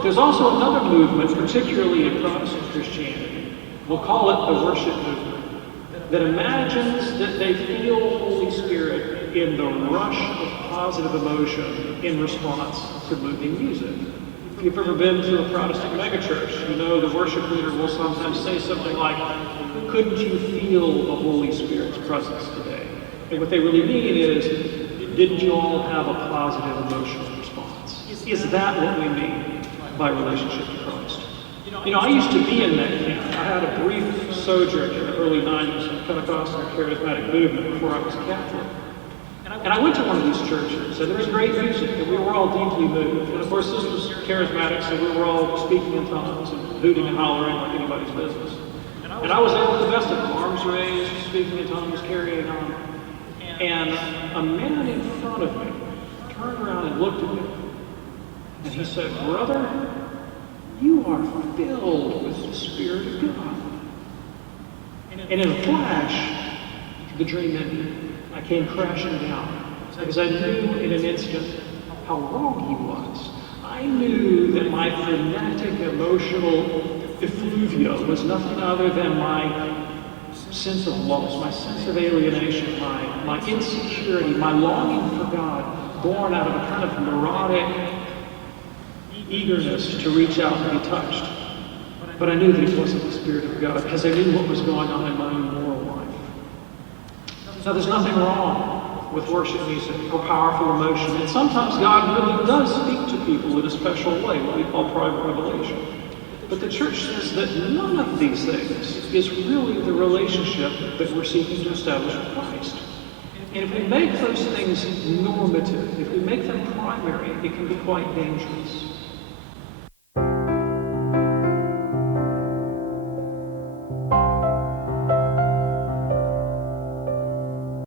But there's also another movement, particularly in Protestant Christianity, we'll call it the worship movement, that imagines that they feel Holy Spirit in the rush of positive emotion in response to moving music. If you've ever been to a Protestant megachurch, you know the worship leader will sometimes say something like, "Couldn't you feel the Holy Spirit's presence today?" And what they really mean is, didn't you all have a positive emotional response? Is that what we mean by relationship to Christ? You know, I used to be in that camp. I had a brief sojourn in the early 90s in the Pentecostal and Charismatic movement before I was Catholic. And I went to one of these churches, and there was great music, and we were all deeply moved. And of course, this was Charismatic, so we were all speaking in tongues and hooting and hollering like anybody's business. And I was there with the best of them, arms raised, speaking in tongues, carrying on. And a man in front of me turned around and looked at me, and he said, "Brother, you are filled with the Spirit of God." And in a flash, the dream ended. I came crashing down because I knew in an instant how wrong he was. I knew that my frenetic emotional effluvia was nothing other than my sense of loss, my sense of alienation, my insecurity, my longing for God, born out of a kind of neurotic eagerness to reach out and be touched. But I knew that it wasn't the Spirit of God because I knew what was going on in my own moral life. Now, there's nothing wrong with worship music or powerful emotion, and sometimes God really does speak to people in a special way, what we call private revelation. But the church says that none of these things is really the relationship that we're seeking to establish with Christ. And if we make those things normative, if we make them primary, it can be quite dangerous.